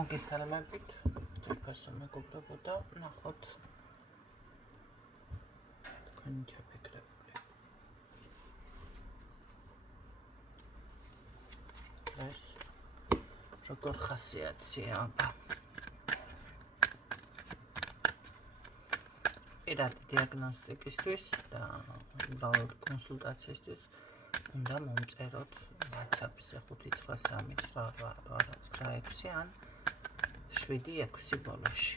მოგესალმებით, ძირფასო მეგობრებო და ნახოთ თქვენი ჩაფიქრებული. ეს როგორ ხასიათია? პირადი დიაგნოსტიკისთვის და უბრალოდ კონსულტაციისთვის უნდა მომწეროთ WhatsApp-ზე 5938996 ან 76 ბოლოში.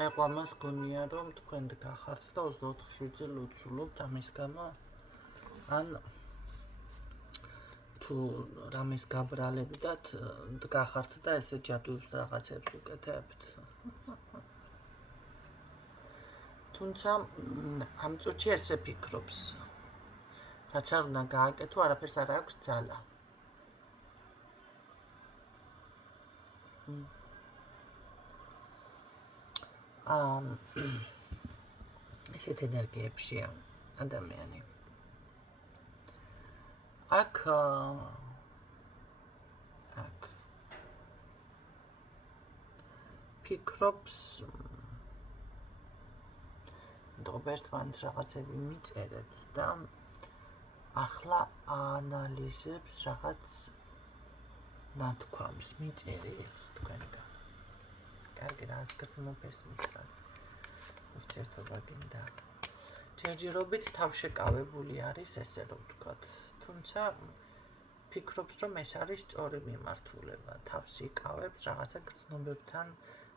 აიღო ამას გონია რომ თქვენ გახართ და 24 წელი ლოცულობთ ამის გამო ან თუ რამის გაბრალებდათ გახართ და ესე ჯადუებს რაღაცებს უკეთებთ. თუმცა ამ წუთში ესე ფიქრობს რაც არ უნდა გააკეთო არაფერს არ აქვს ძალა. ესეთ ენერგიებშია ადამიანი. აქ ფიქრობს რობერტმანს რაღაცები მიწერეთ და ახლა ანალიზებს რაღაც ნათქვამს მიწერებს თქვენგან. კარგი რას გრძნობეს მითხრა. ურთიერთობა გინდა. ჯერჯერობით თავშეკავებული არის ესე რომ ვთქვათ. თუმცა ფიქრობს რომ ეს არის სწორი მიმართულება. თავს იკავებს რაღაცა გრძნობებთან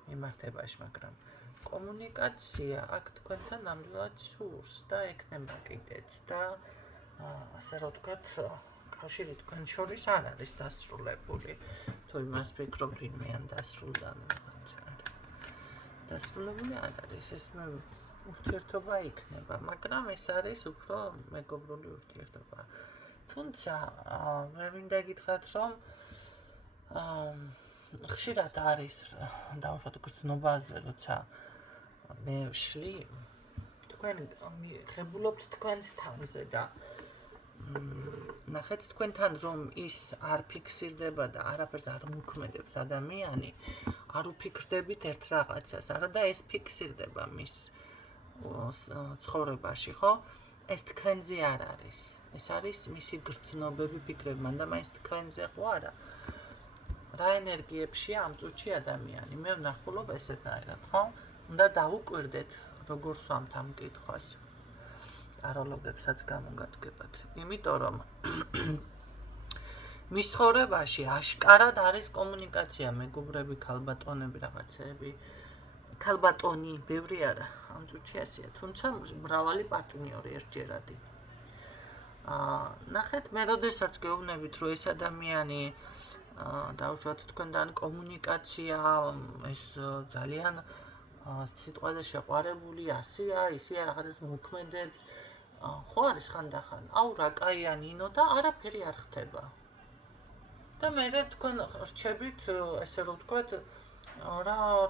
მიმართებაში, მაგრამ კომუნიკაცია აქ თქვენთან ნამდვილად სურს და ექნება კიდეც და ასე რომ ვთქვათ კავშირი თქვენ შორის არ არის დასრულებული. თუ იმას ფიქრობთ ვინმე ან დასრულდა დასრულებული არ არის, ეს ურთიერთობა იქნება, მაგრამ ეს არის უფრო მეგობრული ურთიერთობა. თუმცა მე მინდა გითხრათ რომ ხშირად არის დაუშვათ გრძნობაზე, როცა მე ვშლი თქვენ ღებულობთ თქვენს თავზე და ნახეთ თქვენთან რომ ის არ ფიქსირდება და არაფერს არ მოქმედებს ადამიანი, არ უფიქრდებით ერთ რაღაცას, არა და ეს ფიქსირდება მის ცხოვრებაში, ხო? ეს თქვენზე არ არის. ეს არის მისი გრძნობები, ფიქრები, მანდა მაინც თქვენზე ხო არა? რა ენერგიებშია ამ წუთში ადამიანი? მე ვნახულობ ესეთნაირად, ხო? უნდა დავუკვირდეთ, როგორ სვამთ ამ კითხვას. აროლოგებსაც გამოგადგებათ. იმიტომ რომ მის ცხოვრებაში აშკარად არის კომუნიკაცია, მეგობრები, ქალბატონები, რაღაცეები. ქალბატონი, ბევრი არა, ამ წუთში ასეა, თუმცა მრავალი პარტნიორი ერთჯერადი. ნახეთ, მე როდესაც გეუბნებით, რომ ეს ადამიანი დაუშვათ თქვენთან კომუნიკაცია, ეს ძალიან სიტყვაზე შეყვარებული, ასეა, ისეა, რაღაცას მოქმედებს, ხო არის ხანდახან, აუ რა კაია ნინო და არაფერი არ ხდება. და მე თქვენ რჩებით, ესე რომ ვთქვათ,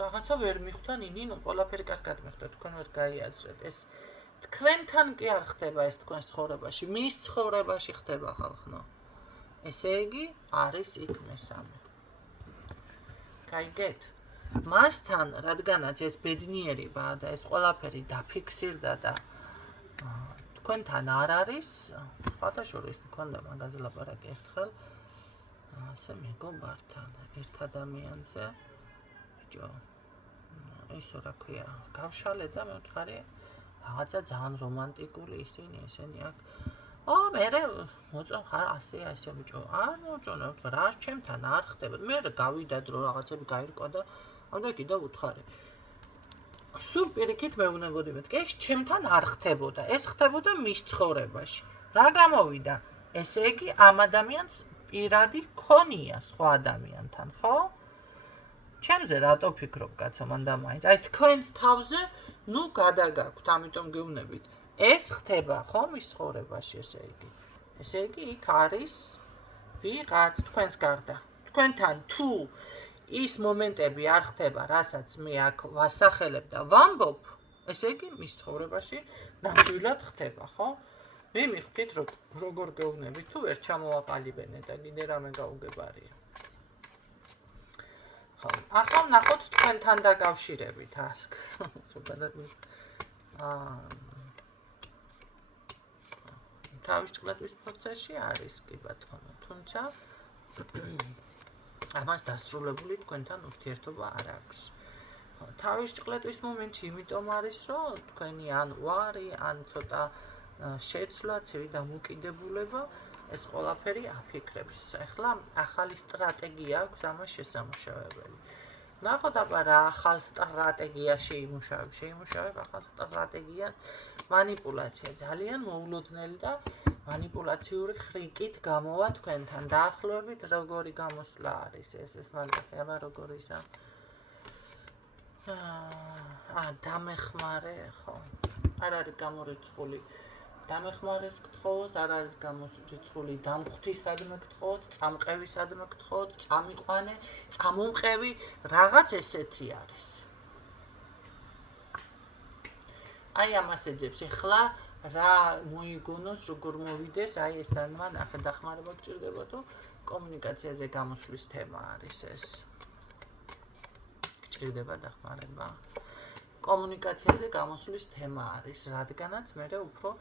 რაღაცა ვერ მიხვდა ნინო, ყველაფერი კარგად მიხვდა, თქვენ ვერ გაიაზრეთ. ეს თქვენთან კი არ ხდება ეს თქვენს ცხოვრებაში, მის ცხოვრებაში ხდება ხალხო. ესე იგი, არის იქ მესამე. გაიგეთ? მასთან, რადგანაც ეს ბედნიერება და ეს ყველაფერი დაფიქსირდა და თქვენთან არ არის, სხვადასხვა მქონდა მაგაზე ლაპარაკი ერთხელ, ასე მეგობართან, ერთ ადამიანზე, ბიჭო. ისო რა ქვია, გავშალე და მე ვთხარი რაღაცა ძალიან რომანტიკული ისინი აქ. მერე მოწონ ხარ ასე ბიჭო. არ მოწონე, რა ჩემთან არ ხდება. მე გავიდა დრო რაღაცები გაირკვა და ამდა კიდევ უთხარი. სულ პირიქით მეუბნებოდი მეთქი, ეს ჩემთან არ ხდებოდა. ეს ხდებოდა მის ცხოვრებაში. რა გამოვიდა? ესე იგი ამ ადამიანს პირადი ქონია სხვა ადამიანთან, ხო? ჩემზე რატო ფიქრობ კაცო მანდა მაინც? აი თქვენს თავზე ნუ გადაგაქვთ, ამიტომ გეუბნებით. ეს ხდება ხო მის ცხოვრებაში ესე იგი. ესე იგი იქ არის ვიღაც თქვენს გარდა. თქვენთან თუ ის მომენტები არ ხდება, რასაც მე აქ ვასახელებ და ვამბობ, ესე იგი მის ცხოვრებაში ნამდვილად ხდება, ხო? მე მივხვდით როგორ გეუბნებით, თუ ვერ ჩამოვაყალიბენე და კიდე რამე გაუგებარია. ხო, ახლა ვნახოთ თქვენთან დაკავშირებით ასკ. ზოგადად თავისჭყლეტვის პროცესში არის კი ბატონო, თუმცა ამას დასრულებული თქვენთან ურთიერთობა არ აქვს. თავისჭყლეტვის მომენტში იმიტომ არის, რომ თქვენი ან უარი, ან ცოტა შეცვლა, ცივი დამოკიდებულება, ეს ყველაფერი აფიქრებს. ახლა ახალი სტრატეგია აქვს ამას შესამუშავებელი. ნახოთ აბა რა ახალ სტრატეგია შეიმუშავებ ახალ სტრატეგია манипуляცია ძალიან მოულოდნელი და манипуляციური ხრიკით გამოვა თქვენთან დაახლოებით როგორი გამოსვლა არის ეს მაგალითად აბა როგორ ისა დამეხმარე ხო არ არის გამორიცხული დამეხმარეს გთხოვოთ არ არის გამორიცხული დამხვთისადმე გთხოვოთ წამყევისადმე გთხოვოთ წამიყვანე წამომყევი რაღაც ესეთი არის აი ამას ეძებს ახლა რა მოიგონოს როგორ მოვიდეს აი ეს დანმან ახლა დახმარება გჭირდება თუ კომუნიკაციაზე გამოსვლის თემა არის ეს გჭირდება დახმარება კომუნიკაციაზე გამოსვლის თემა არის რადგანაც მე უფრო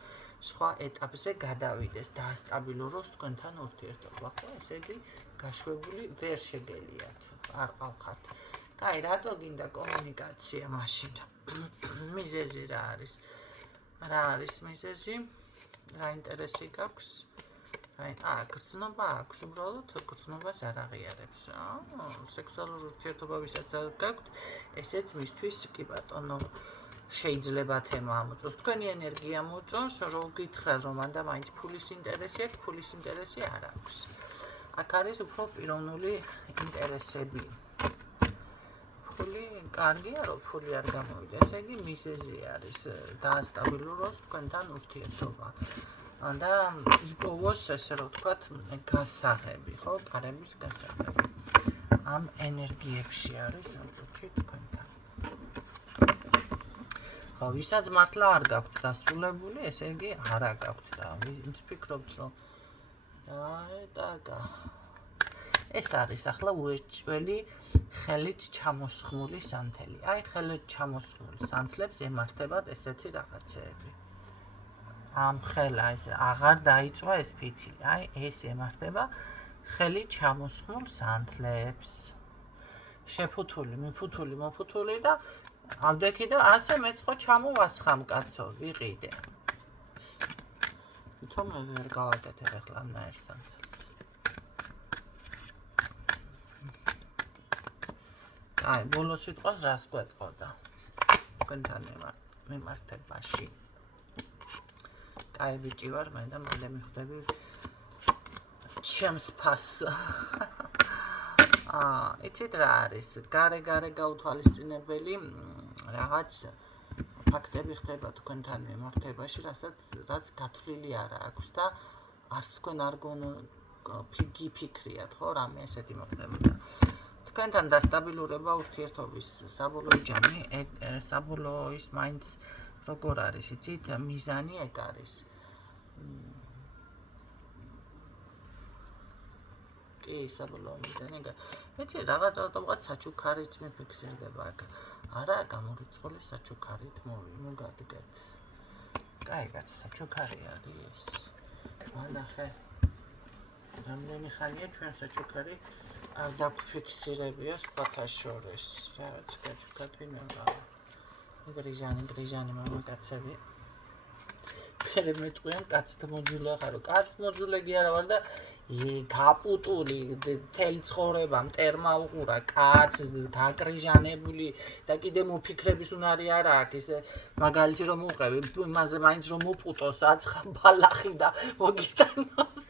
სხვა ეტაპზე გადავიდეს დაასტაბილუროს თქვენთან ურთიერთობა ხო ესე იგი გაშვებული ვერ შეგელიათ არ ყავხართ კაი რატო გინდა კომუნიკაცია მაშინ მიზეზი რა არის მიზეზი რა ინტერესი გაქვს გრძნობა აქვს უბრალოდ გრძნობას არ აღიარებს სექსუალური ურთიერთობებისაც გაქვთ ესეც მისთვის კი ბატონო შეიძლება თემა ამოწოს თქვენი ენერგია მოწონს რომ გითხრათ რომ მანდა მაინც ფულის ინტერესი აქვს ფულის ინტერესი არ აქვს აქ არის უფრო პიროვნული ინტერესები ფული კარგია რომ ფული არ გამოვიდა ესე იგი მიზეზი არის დაასტაბილუროს თქვენთან ურთიერთობა და იპოვოს ესე რომ ვთქვათ გასაღები ხო კარების გასაღები ამ ენერგიებში არის ამ წუთში თქვენთან ხო ვისაც მართლა არ გაქვთ დასრულებული ესე იგი არა გაქვთ და ვინც ფიქრობთ რომ ეს არის ახლა უეჭველი ხელით ჩამოსხმული სანთელი აი ხელით ჩამოსხმულ სანთლებს ემართებათ ესეთი რაღაცეები ამ ხელა ეს აღარ დაიწვა ეს ფითილი აი ეს ემართება ხელით ჩამოსხმულ სანთლებს შეფუთული მიფუთული მოფუთული და ამდექი და ასე მეც ხო ჩამოვასხამ კაცო ვიყიდე თვითონ ვერ გავაკეთებ ახლა ამ ნაირ სანთელს აი ბოლოს სიტყვას რას გვეტყოდა თქვენთან მიმართებაში კაი ბიჭი ვარ მე და მალე მიხვდები ჩემს ფასს იცით რა არის გარე გაუთვალისწინებელი რაღაც ფაქტები ხდება თქვენთან მიმართებაში რაც გათვლილი არ აქვს და არც თქვენ არ გიფიქრიათ ხო რამე ესეთი მოხდებოდა თქვენთან დასტაბილურება ურთიერთობის საბოლოო ჯამი საბოლოო ის მაინც როგორ არის იცით მიზანი ეგ არის კი საბოლოო მიზანი ეცი რაღაცა საჩუქარიც მიფიქსირდება აქ არა გამორიცხული საჩუქარით მოგადგეთ კაი კაცო საჩუქარი არის მანახე რამდენი ხანია ჩვენ საჩუქარი არ დაგვფიქსირებია სხვათა შორის. რაც გაჩუქარი ნამა. გრიჟანი მამაკაცები. ფერე მეტყვიან კაცთა მოძულე ხარო. კაც მოძულე კი არა ვარ და გაპუტული თელი ცხოვრება მტერმა უყურა კაცს დაკრიჟანებული და კიდე მოფიქრების უნარი არა აქვს ისე მაგალითი რომ უყევი იმაზე მაინც რომ მოპუტოს აცხა ბალახი და მოგიტანოს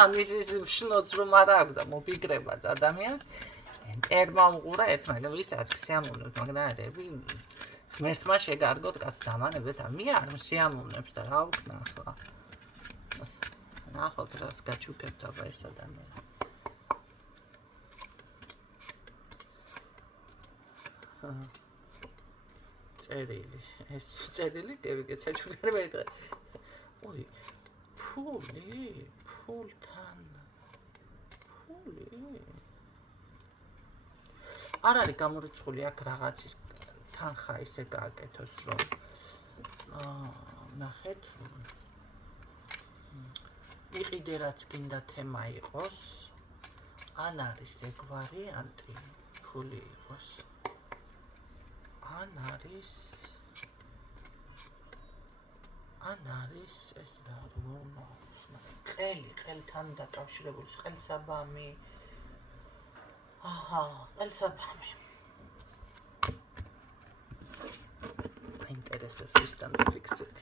ამის ის შნოც რომ არა აქვს და მოფიქრება ადამიანს მტერმა უყურა ერთმანეთს ვისაც სიამოვნებთ მაგნაირები ღმერთმა შეგარგოთ კაც დამანებეთ მე არ სიამოვნებს და რა ვქნა ახლა ნახოთ რას გაჩუქებთ აბა ეს ადამიანი წერილი ეს წერილი გევიგე საჩუქარი მედგე ой ფულთან ფული არ არის გამორიცხული აქ რაღაცის თანხა ისე გააკეთოს რომ ნახეთ იყიდე რაც გინდა თემა იყოს ან არის ეგ ვარიანტი ფული იყოს ან არის ეს რა ყელთან დაკავშირებული ყელსაბამი ყელსაბამი ინტერესებს ვისთან ფიქსირდ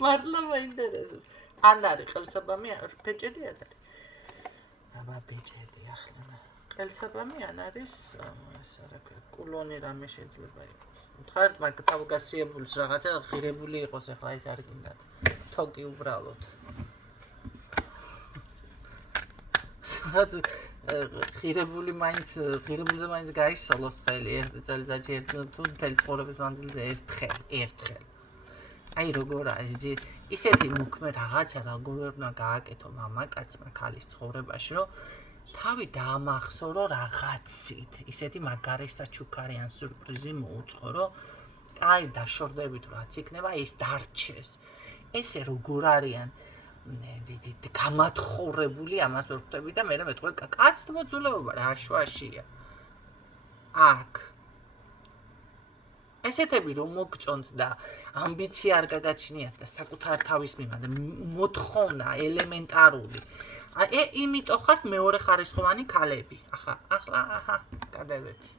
მართლა მაინტერესებს ან არის ყელსაბამი ბეჭედი არ არის აბა ბეჭედი ახლა ყელსაბამი ან არის ეს რა ქვია კულონი რამე შეიძლება იყოს მხართ მაგ თავგასიებულს რაღაცა ღირებული იყოს ახლა ეს არ გინდათ თოკი უბრალოდ რაც ღირებულზე მაინც გაისოლოს ხელი ერთ წელიწადში ერთ თუ მთელი ცხოვრების მანძილზე ერთხელ აი როგორ არის ისეთი მოქმე რაღაცა როგორ უნდა გააკეთო მამაკაცმა ქალის ცხოვრებაში რომ თავი დაამახსოვრო რაღაცით ისეთი მაგარი საჩუქარი ან სიურპრიზი მოუწყო რომ აი დაშორდებით რაც იქნება ის დარჩეს ესე როგორ არიან გამათხოვრებული ამას ვერ ხვდები და მე მეტყვი კაცთ მოძულეობა რა შვაშია აქ ესეთები რომ მოგწონთ და ამბიცია არ გაგაჩნიათ და საკუთარ თავის მიმართ მოთხოვნა ელემენტარული იმიტომ ხართ მეორე ხარისხოვანი ქალები ახლა გადავედი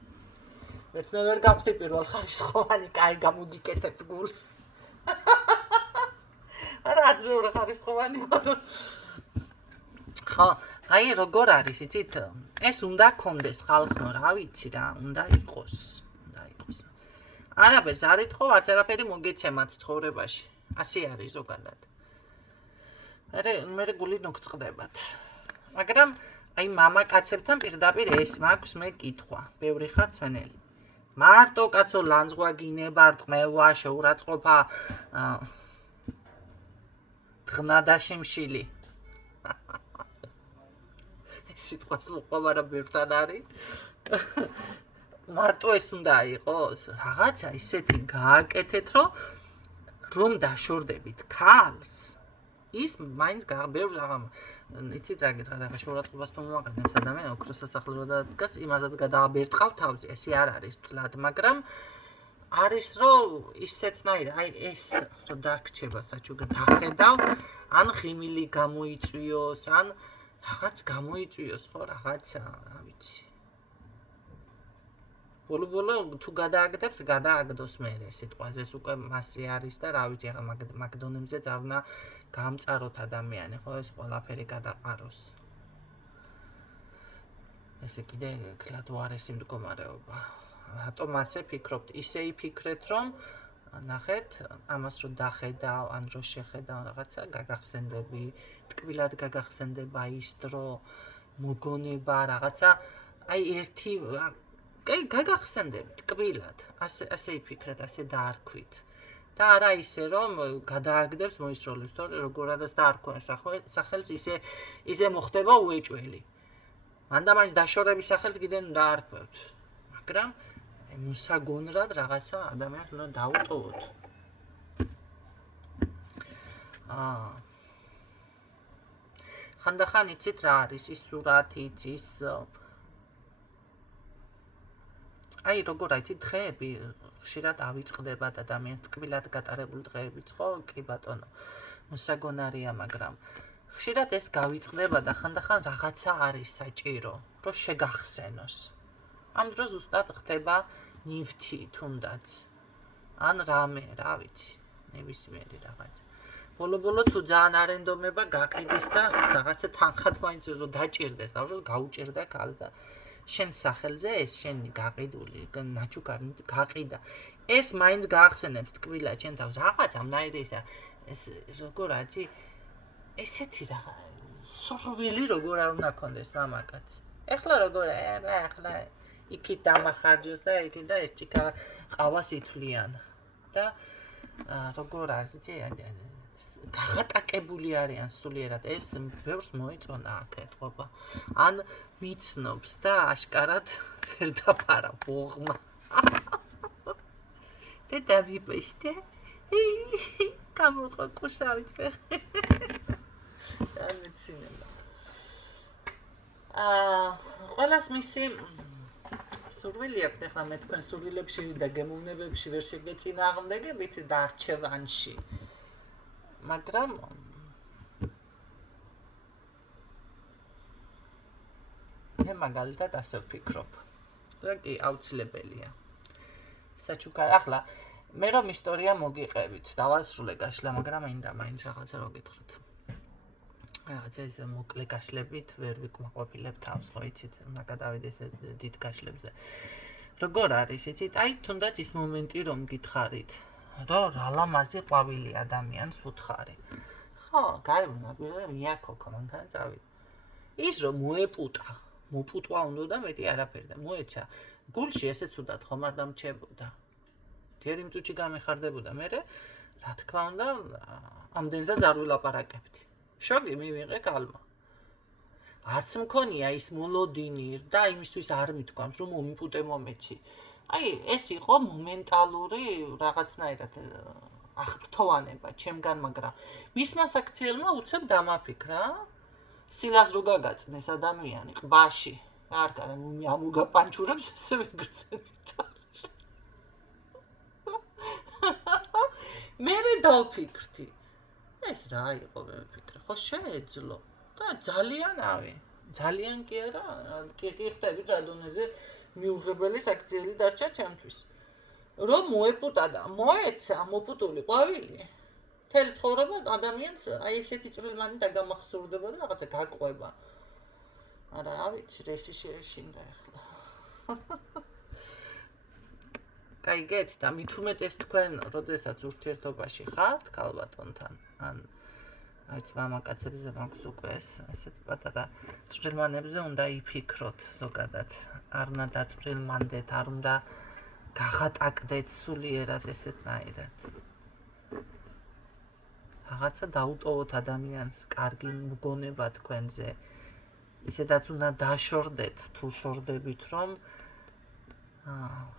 ვერც მე ვერ გავხდი პირველ ხარისხოვანი კაი გამოგიკეთებთ გულს რაც მეორე ხარისხოვანი ხო აი როგორ არის იცით ეს უნდა კონდეს ხალხო რა ვიცი რა უნდა იყოს არაფერს არ ეთხოვ არც არაფერი მოგეცემათ ცხოვრებაში ასე არის ზოგადად მე გული ნოგწყდებათ მაგრამ აი მამაკაცებთან პირდაპირ ეს მაქვს მე კითხვა ბევრი ხარ ცვენელი მარტო კაცო ლანძღვა გინება რტმევა შეურაცხყოფა დღნა და შიმშილი ეს სიტყვას მოყვება რა ბევრთან არის მარტო ეს უნდა იყოს რაღაცა ისეთი გააკეთეთ რომ დაშორდებით ქალს ის მაინც ბევრს აღარ იცით რა გითხრათ ახლა შეურაცხყოფას თუ მომაკეთებს ადამიანი ოქროს სასახლე რო დადგას იმასაც გადააბერტყავ თავზე ესე არ არის თლად მაგრამ არის რომ ისეთნაირ აი ეს რომ დარჩება საჩუქარი დახედავ ან ღიმილი გამოიწვიოს ან რაღაც გამოიწვიოს ხო რაღაცა რა ვიცი ბოლო თუ გადააგდებს გადააგდოს მე სიტყვაზე ეს უკვე მასე არის და რა ვიცი ახლა მაკდონელდზე არ უნდა გამწაროთ ადამიანი ხო ეს ყველაფერი გადაყაროს ესე კიდე თლად უარესი მდგომარეობა რატომ ასე ფიქრობთ ისე იფიქრეთ რომ ნახეთ ამას რომ დახედავ ან რომ შეხედავ რაღაცა გაგახსენდები ტკბილად გაგახსენდება ის დრო მოგონება რაღაცა აი ერთი აი გაგახსენდები ტკბილად ასე იფიქრეთ ასე დაარქვით და არა ისე რომ გადააგდებს მოისროლებს თორე როგორადაც დაარქვენ სახელს ისე მოხდება უეჭველი მანდა მაინც დაშორების სახელს კიდე დაარქვევთ მაგრამ მოსაგონრად რაღაცა ადამიანს უნდა დაუტოვოთ ხანდახან იცით რა არის ის სურათი იცის აი როგორ აიცით დღეები ხშირად ავიწყდება ადამიანს ტკბილად გატარებული დღეებიც ხო კი ბატონო მოსაგონარია მაგრამ ხშირად ეს გავიწყდება და ხანდახან რაღაცა არის საჭირო რომ შეგახსენოს ამ დროს ზუსტად ხდება ნივთი თუნდაც ან რამე რა ვიცი ნებისმიერი რაღაც ბოლო-ბოლო თუ ძალიან არენდომება გაყიდის და რაღაცა თანხად მაინც რომ დაჭირდეს და რომ გაუჭირდა კალ და შენ სახელზე ეს შენი გაყიდული ნაჩუქარი გაყიდა ეს მაინც გაახსენებს ტკბილად შენ თავს რაღაც ამნაირი ეს როგორ აცი ესეთი რაღაც სურვილი როგორ არ უნდა კონდეს მამაკაც ეხლა როგორ ეხლა იქით დამახარჯოს და იქით და ეს ჭიქა ყავას ითვლიან და როგორ არის იცი გაღატაკებული არიან სულიერად ეს ბევრს მოიწონა აქ ეთყობა ან მიცნობს და აშკარად ვერ დაფარა ბოღმა და დავიბეშტე გამოყო კუშავით ფეხი ამეცინება ყველას მისი სურვილი აქვს ახლა მე თქვენ სურვილებში და გემოვნებებში ვერ შეგეწინააღმდეგებით და არჩევანში მაგრამ მე მაგალითად ასე ვფიქრობ რა კი აუცილებელია საჩუქარ ახლა მე რომ ისტორია მოგიყევით დავასრულე გაშლა მაგრამ მინდა მაინც რაღაცა რო გითხრათ რაღაცა ეს მოკლე გაშლებით ვერ ვიკმაყოფილებ თავს ხო იცით უნდა გადავიდეს დიდ გაშლებზე როგორ არის იცით აი თუნდაც ის მომენტი რომ გითხარით რომ რა ლამაზი ყვავილი ადამიანს უთხარი ხო გაიბრუნა პირდაპირ მიაქოქო მანქანა წავიდა ის რომ მოპუტვა უნდა და მეტი არაფერი და მოეცა გულში ესეც უდად ხომ არ დამრჩებოდა ჯერ იმ წუთში გამიხარდებოდა მე რა თქმა უნდა ამდენზეც არ ვილაპარაკებდი შოგი მივიღე კალმა არც მქონია ის მოლოდინი და იმისთვის არ მithქვამს რომ მომიპუტე მომეცი აი ეს იყო მომენტალური რაღაცნაირად აღფრთოვანება ჩემგან მაგრამ მისმა საქციელმა უცებ დამაფიქრა სილას რო გაგაწნეს ადამიანი ყბაში არ გადა ამუგაპანჩურებს ესე ვიგრძნით მე დავფიქრდი ეს რა იყო მე ვფიქრე ხო შეეძლო და ძალიან კი არა კი ხდებით რა დონეზე მიუღებელი საქციელი დარჩა ჩემთვის რომ მოეპუტა და მოეცა მოპუტული ყვავილი თელ ცხოვრება ადამიანს აი ესეთი წვრილმანი დაგამახსოვრდებოდა რაღაცა გაყვება არა ავიცი რესი შეეშინდა ახლა გაიგეთ და მით უმეტეს თქვენ როდესაც ურთიერთობაში ხართ ქალბატონთან ან აიც მამაკაცებზე მაქვს უკვე ესეთი პატარა წვრილმანებზე უნდა იფიქროთ ზოგადად არ უნდა დაწვრილმანდეთ არ უნდა გაღატაკდეთ სულიერად ესეთნაირად რაღაცა დაუტოვოთ ადამიანს კარგი მგონება თქვენზე ისედაც უნდა დაშორდეთ თუ შორდებით რომ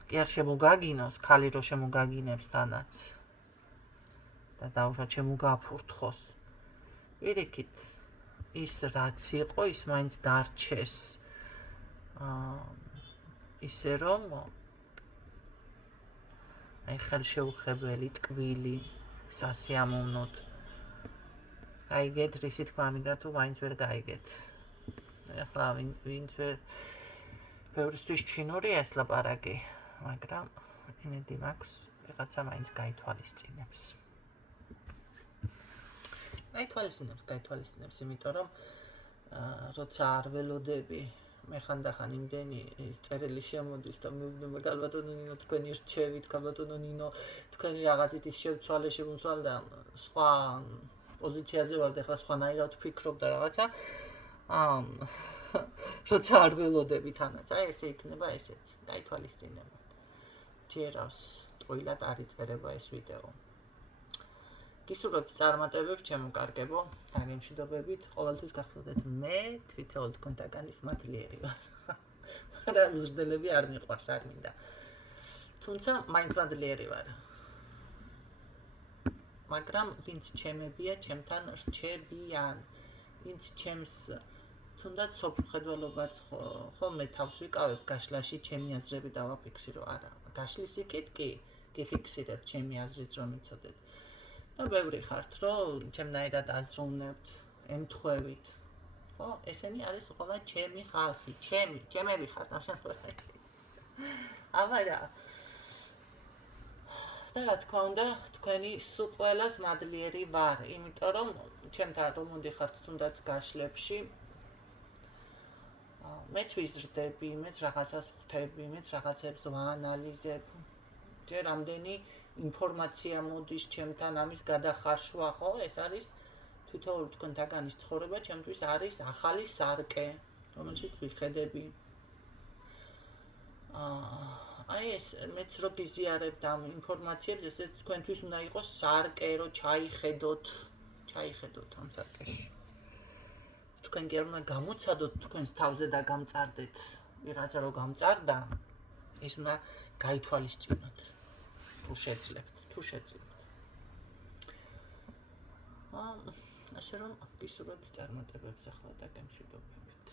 კი არ შემოგაგინოს ქალი რო შემოგაგინებს თანაც და დაუშვათ შემოგაფურთხოს პირიქით ის რაც იყო ის მაინც დარჩეს ისე რომ აი ხელშეუხებელი ტკბილი სასიამოვნოდ გაიგეთ რისი თქმა მინდა თუ მაინც ვერ გაიგეთ ახლა ვინც ვერ ბევრისთვის ჩინური ეს ლაპარაკი მაგრამ იმედი მაქვს ვიღაცა მაინც გაითვალისწინებს გაითვალისწინებს იმიტომ რომ როცა არ ველოდები მე ხანდახან იმდენი ის წერილი შემოდის და მე გალბატონო ნინო თქვენი რჩევით გალბატონო ნინო თქვენი რაღაცით ის შევცვალე შემოცვალ და სხვა პოზიციაზე ვარ და ახლა სხვანაირად ვფიქრობ და რაღაცა როცა არ ველოდები თანაც აი ესე იქნება ესეც გაითვალისწინებთ ჯერავს ტყუილად არ იწერება ეს ვიდეო გისურვებთ წარმატებებს ჩემო კარგებო დაგემშვიდობებით ყოველთვის გახსოვდეთ მე თვითონ თქვენთაგან ის მადლიერი ვარ და მზრდელები არ მიყვარს არ მინდა თუმცა მაინც მადლიერი ვარ მაგრამ ვინც ჩემებია ჩემთან რჩებიან ვინც ჩემს თუნდაც სოფხედველობაც ხოლმე თავს ვიკავებ გაშლაში, ჩემი აზრები დავაფიქსირო, არა. გაშლის იქით კი გიფიქსირებ ჩემი აზრიც რომ იცოდეთ. და ბევრი ხართ, რომ ჩემნაირად აზროვნებთ, ემთხვევით. ხო, ესენი არის ყველა ჩემი ხალხი, ჩემები ხართ ამ შემთხვევაში. აბა რა. და რა თქმა უნდა, თქვენი სულ ყველას მადლიერი ვარ, იმიტომ რომ ჩემთან რომ მოდიხართ თუნდაც გაშლებში, მეც ვიზრდები, მეც რაღაცას ხვდები, მეც რაღაცებს ვაანალიზებ. ჯერ რამდენი ინფორმაცია მოდის ჩემთან ამის გადახარშვა, ხო? ეს არის თვითონ თქვენთაგანის ცხოვრება ჩემთვის არის ახალი სარკე, რომელშიც ვიხედები. აი ეს მეც რო გიზიარებთ ამ ინფორმაციებს, ესე თქვენთვის უნდა იყოს სარკე, რომ ჩაიხედოთ ამ სარკეში. თქვენ კი არ უნდა გამოცადოთ თქვენს თავზე და გამწარდეთ. ვიღაცა რო გამწარდა, ის უნდა გაითვალისწინოთ. თუ შეძლებთ. ასე რომ გისურვებთ წარმატებებს ახლა და გემშვიდობებით.